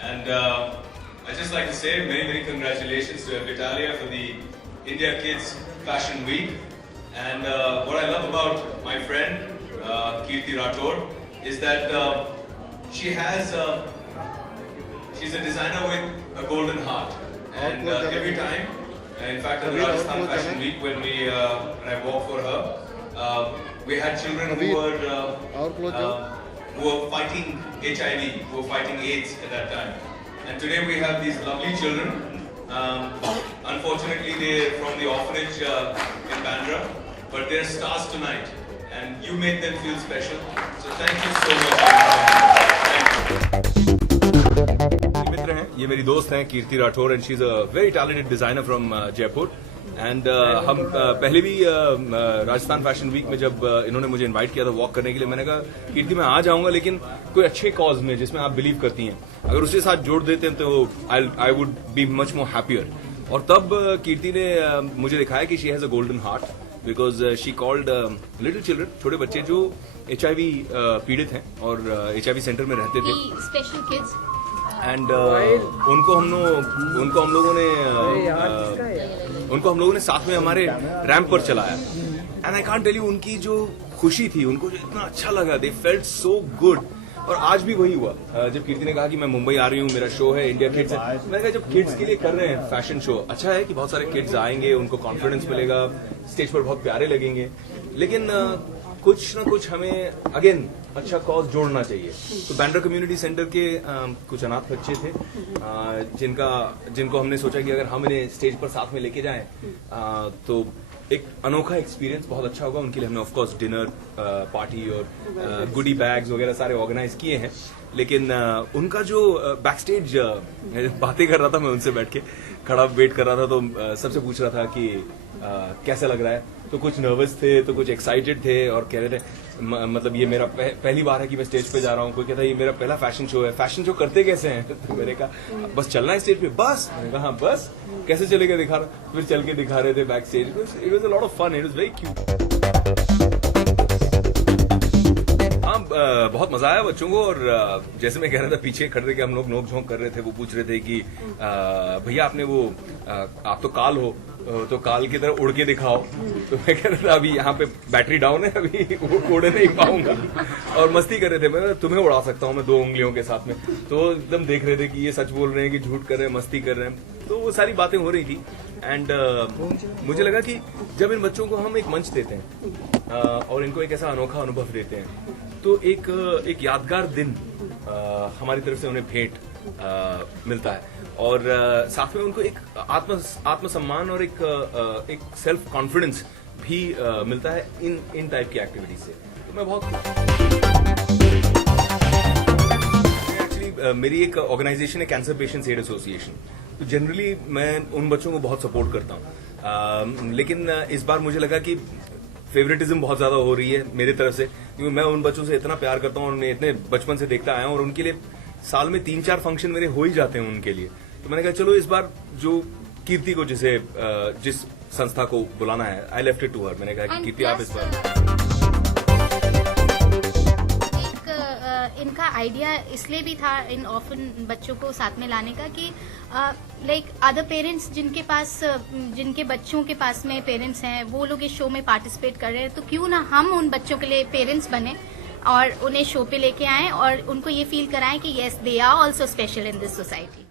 And I'd just like to say many congratulations to Vitalia for the India Kids Fashion Week. And what I love about my friend Kirti Rathore is that she's a designer with a golden heart. And every time, in fact at the Rajasthan Fashion Week when I walked for her, we had children who were fighting HIV, who were fighting AIDS at that time. And today we have these lovely children. Unfortunately, they're from the orphanage in Bandra, but they're stars tonight. And you made them feel special. So thank you so much. मित्र हैं, ये मेरी दोस्त हैं Kirti Rathore and she is a very talented designer from Jaipur and हम पहले भी Rajasthan fashion week में जब इन्होंने मुझे इनवाइट किया था वॉक करने के लिए, मैंने कहा कीर्ति मैं आ जाऊंगा लेकिन कोई अच्छे कॉज में जिसमें आप बिलीव करती हैं, अगर उसके साथ जोड़ देते हैं तो I would be much more happier. और तब कीर्ति ने मुझे दिखाया कि she has a golden heart because she called little children, छोटे बच्चे जो HIV पीड़ित हैं और HIV सेंटर में रहते थे, स्पेशल किड्स, एंड उनको हम लोगों ने साथ में हमारे रैंप पर चलाया and I can't tell you उनकी जो खुशी थी, उनको जो इतना अच्छा लगा, दे फेल्ट सो गुड। और आज भी वही हुआ जब कीर्ति ने कहा कि मैं मुंबई आ रही हूँ, मेरा शो है इंडिया किड्स है, मैंने कहा जब किड्स के लिए कर रहे हैं फैशन शो, अच्छा है कि बहुत सारे किड्स आएंगे, उनको कॉन्फिडेंस मिलेगा, स्टेज पर बहुत प्यारे लगेंगे, लेकिन कुछ ना कुछ हमें अगेन अच्छा कॉज जोड़ना चाहिए। तो बैंड्रा कम्युनिटी सेंटर के कुछ अनाथ बच्चे थे जिनको हमने सोचा कि अगर हम इन्हें स्टेज पर साथ में लेके जाएं तो एक अनोखा एक्सपीरियंस बहुत अच्छा होगा उनके लिए। हमने ऑफ कोर्स डिनर पार्टी और गुडी बैग्स वगैरह सारे ऑर्गेनाइज किए हैं, लेकिन उनका जो बैक स्टेज बातें कर रहा था, मैं उनसे बैठ के खड़ा वेट कर रहा था, तो सबसे पूछ रहा था कि कैसा लग रहा है, तो कुछ नर्वस थे तो कुछ एक्साइटेड थे और कह रहे थे मतलब ये मेरा पहली बार है कि मैं स्टेज पे जा रहा हूँ, कोई कहता है ये मेरा पहला फैशन शो है, फैशन शो करते कैसे हैं, तो मैंने कहा बस चलना है स्टेज पे, बस मैंने कहा हाँ बस कैसे चलेगा दिखा रहा, फिर चल के दिखा रहे थे back stage. It was a lot of fun, it was very cute. बहुत मजा आया बच्चों को, और जैसे मैं कह रहा था पीछे खड़े के हम लोग नोक झोंक कर रहे थे, वो पूछ रहे थे कि भैया आपने वो आप तो काल हो तो काल की तरह उड़ के दिखाओ, तो मैं कह रहा था अभी यहाँ पे बैटरी डाउन है, अभी उड़ नहीं पाऊंगा, और मस्ती कर रहे थे, मैं तुम्हें उड़ा सकता हूँ मैं 2 उंगलियों के साथ में, तो एकदम देख रहे थे कि ये सच बोल रहे हैं कि झूठ कर रहे हैं, मस्ती कर रहे हैं, तो वो सारी बातें हो रही थी। एंड मुझे लगा कि जब इन बच्चों को हम एक मंच देते हैं और इनको एक ऐसा अनोखा अनुभव देते हैं, तो एक यादगार दिन हमारी तरफ से उन्हें भेंट मिलता है, और साथ में उनको एक आत्मसम्मान और एक सेल्फ कॉन्फिडेंस भी मिलता है इन टाइप की एक्टिविटीज से। तो मैं बहुत एक्चुअली मेरी एक ऑर्गेनाइजेशन है कैंसर पेशेंट्स एड एसोसिएशन, तो जनरली मैं उन बच्चों को बहुत सपोर्ट करता हूँ, लेकिन इस बार मुझे लगा कि फेवरेटिज्म बहुत ज्यादा हो रही है मेरी तरफ से, क्योंकि मैं उन बच्चों से इतना प्यार करता हूँ और मैं इतने बचपन से देखता आया हूँ, और उनके लिए साल में 3-4 फंक्शन मेरे हो ही जाते हैं उनके लिए। तो मैंने कहा चलो इस बार जो कीर्ति को जिस संस्था को बुलाना है, I left it to her, मैंने कहा कि कीर्ति आप इस बार। इनका आइडिया इसलिए भी था इन ऑर्फन बच्चों को साथ में लाने का कि लाइक अदर पेरेंट्स जिनके बच्चों के पास में पेरेंट्स हैं, वो लोग इस शो में पार्टिसिपेट कर रहे हैं, तो क्यों ना हम उन बच्चों के लिए पेरेंट्स बने और उन्हें शो पे लेके आएं और उनको ये फील कराएं कि yes they are also special in this society.